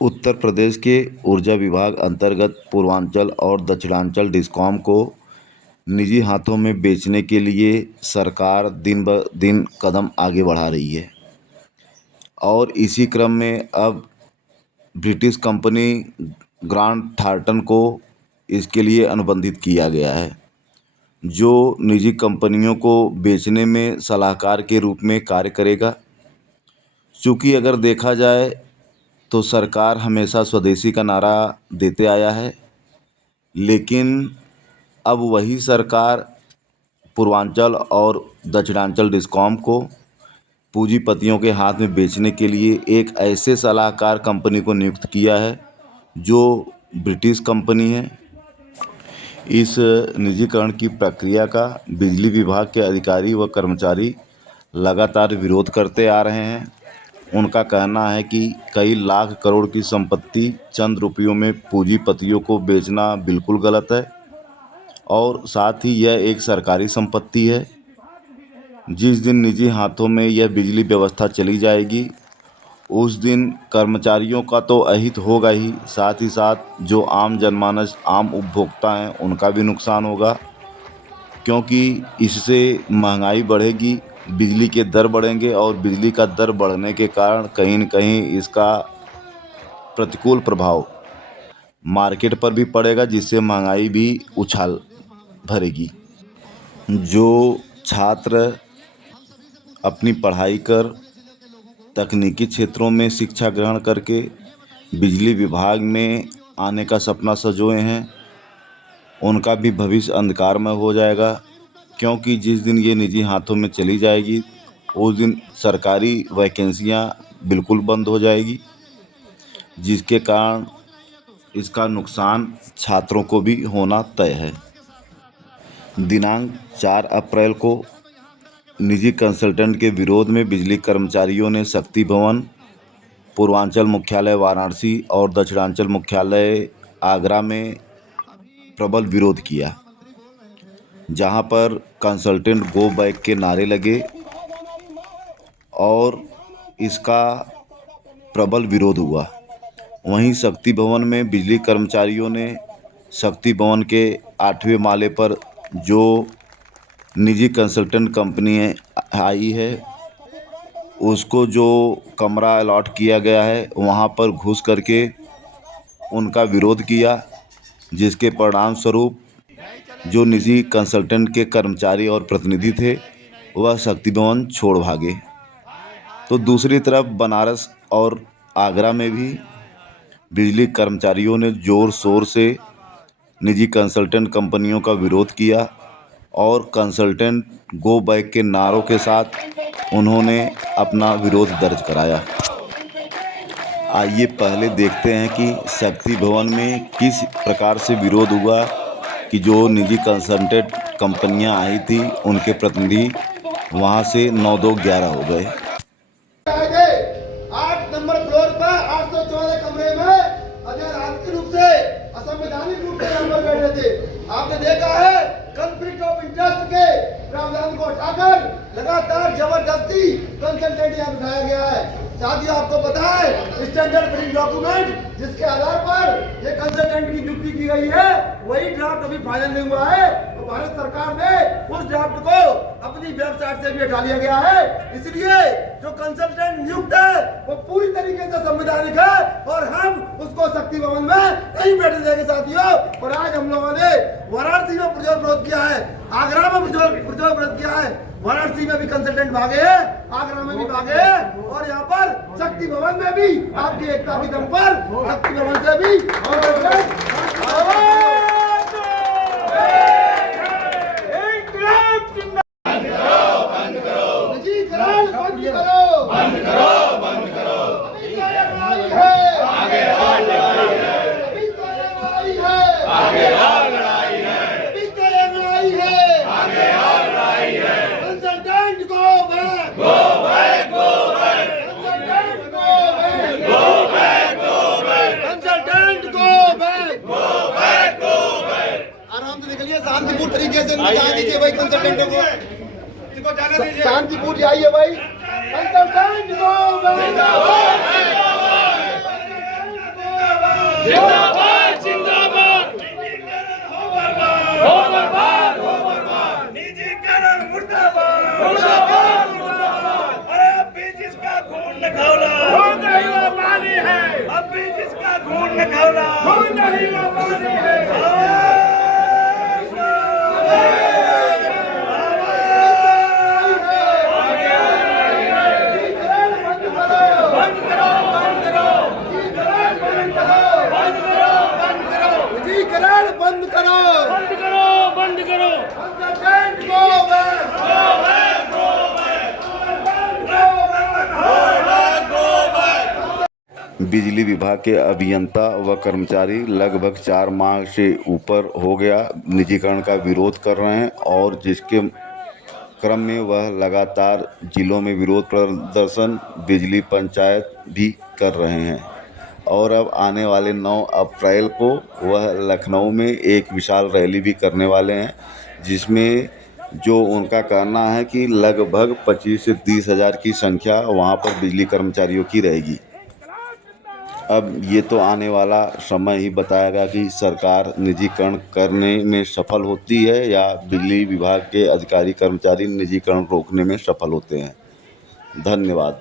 उत्तर प्रदेश के ऊर्जा विभाग अंतर्गत पूर्वांचल और दक्षिणांचल डिस्कॉम को निजी हाथों में बेचने के लिए सरकार दिन ब दिन कदम आगे बढ़ा रही है और इसी क्रम में अब ब्रिटिश कंपनी ग्रांट थॉर्ंटन को इसके लिए अनुबंधित किया गया है, जो निजी कंपनियों को बेचने में सलाहकार के रूप में कार्य करेगा। चूँकि अगर देखा जाए तो सरकार हमेशा स्वदेशी का नारा देते आया है, लेकिन अब वही सरकार पूर्वांचल और दक्षिणांचल डिस्कॉम को पूंजीपतियों के हाथ में बेचने के लिए एक ऐसे सलाहकार कंपनी को नियुक्त किया है जो ब्रिटिश कंपनी है। इस निजीकरण की प्रक्रिया का बिजली विभाग के अधिकारी व कर्मचारी लगातार विरोध करते आ रहे हैं। उनका कहना है कि कई लाख करोड़ की संपत्ति चंद रुपयों में पूंजीपतियों को बेचना बिल्कुल गलत है और साथ ही यह एक सरकारी संपत्ति है। जिस दिन निजी हाथों में यह बिजली व्यवस्था चली जाएगी उस दिन कर्मचारियों का तो अहित होगा ही, साथ ही साथ जो आम जनमानस आम उपभोक्ता हैं उनका भी नुकसान होगा, क्योंकि इससे महंगाई बढ़ेगी, बिजली के दर बढ़ेंगे और बिजली का दर बढ़ने के कारण कहीं न कहीं इसका प्रतिकूल प्रभाव मार्केट पर भी पड़ेगा, जिससे महंगाई भी उछाल भरेगी। जो छात्र अपनी पढ़ाई कर तकनीकी क्षेत्रों में शिक्षा ग्रहण करके बिजली विभाग में आने का सपना संजोए हैं, उनका भी भविष्य अंधकारमय हो जाएगा, क्योंकि जिस दिन ये निजी हाथों में चली जाएगी उस दिन सरकारी वैकेंसियां बिल्कुल बंद हो जाएगी, जिसके कारण इसका नुकसान छात्रों को भी होना तय है। दिनांक 4 अप्रैल को निजी कंसल्टेंट के विरोध में बिजली कर्मचारियों ने शक्ति भवन, पूर्वांचल मुख्यालय वाराणसी और दक्षिणांचल मुख्यालय आगरा में प्रबल विरोध किया, जहां पर कंसल्टेंट गो बैक के नारे लगे और इसका प्रबल विरोध हुआ। वहीं शक्ति भवन में बिजली कर्मचारियों ने शक्ति भवन के 8वें माले पर जो निजी कंसल्टेंट कंपनी आई है उसको जो कमरा अलॉट किया गया है वहां पर घुस करके उनका विरोध किया, जिसके परिणाम स्वरूप जो निजी कंसल्टेंट के कर्मचारी और प्रतिनिधि थे वह शक्ति भवन छोड़ भागे। तो दूसरी तरफ बनारस और आगरा में भी बिजली कर्मचारियों ने ज़ोर शोर से निजी कंसल्टेंट कंपनियों का विरोध किया और कंसल्टेंट गो बैक के नारों के साथ उन्होंने अपना विरोध दर्ज कराया। आइए पहले देखते हैं कि शक्ति भवन में किस प्रकार से विरोध हुआ कि जो निजी कंसल्टेंट कंपनियां आई थी उनके प्रतिनिधि वहां से 9-2-11 हो गए। 8 नंबर फ्लोर पर 814 कमरे में अराजकीय रूप से असंवैधानिक रूप से यहाँ पर बैठे थे। आपने देखा है कॉन्फ्लिक्ट ऑफ इंटरेस्ट के प्रावधान को हटाकर लगातार जबरदस्ती कंसल्टेंट यहाँ बिठाया गया है। साथियों, आपको पता है स्टैंडर्ड प्रिंट डॉक्यूमेंट जिसके आधार पर ये कंसल्टेंट की नियुक्ति की गई है वही ड्राफ्ट अभी फाइनल नहीं हुआ है, तो भारत सरकार ने उस ड्राफ्ट को अपनी वेबसाइट से भी हटा लिया गया है। इसलिए जो कंसल्टेंट नियुक्त है वो पूरी तरीके से संवैधानिक है और हम उसको शक्ति भवन में नहीं बैठने देंगे साथियों। और आज हम लोगों ने वाराणसी में प्रज्वल विरोध किया है, आगरा में प्रज्वल विरोध किया है, वाराणसी में भी कंसल्टेंट भागे हैं, आगरा में भी भागे हैं और यहाँ पर शक्ति भवन में भी आपकी एकता की दम पर शक्ति भवन से भी शांतिपूर्ण तरीके से जाने दीजिए भाई कंसल्टेंटों को, शांतिपूर्ण जाइए भाई कंसल्टेंट को। जिंदाबाद जिंदाबाद निजीकरण हो बर्बाद निजीकरण मुर्दाबाद मुर्दाबाद मुर्दाबाद। अरे अब भी जिसका खून न खौला वो नहीं वो पानी है। अब भी जिसका खून न खौला वो नहीं वो पानी है। बंद करो बंद करो बंद करो। बिजली विभाग के अभियंता व कर्मचारी लगभग 4 माह से ऊपर हो गया निजीकरण का विरोध कर रहे हैं और जिसके क्रम में वह लगातार जिलों में विरोध प्रदर्शन बिजली पंचायत भी कर रहे हैं और अब आने वाले 9 अप्रैल को वह लखनऊ में एक विशाल रैली भी करने वाले हैं, जिसमें जो उनका कहना है कि लगभग 25 से 30 हज़ार की संख्या वहां पर बिजली कर्मचारियों की रहेगी। अब ये तो आने वाला समय ही बताएगा कि सरकार निजीकरण करने में सफल होती है या बिजली विभाग के अधिकारी कर्मचारी निजीकरण रोकने में सफल होते हैं। धन्यवाद।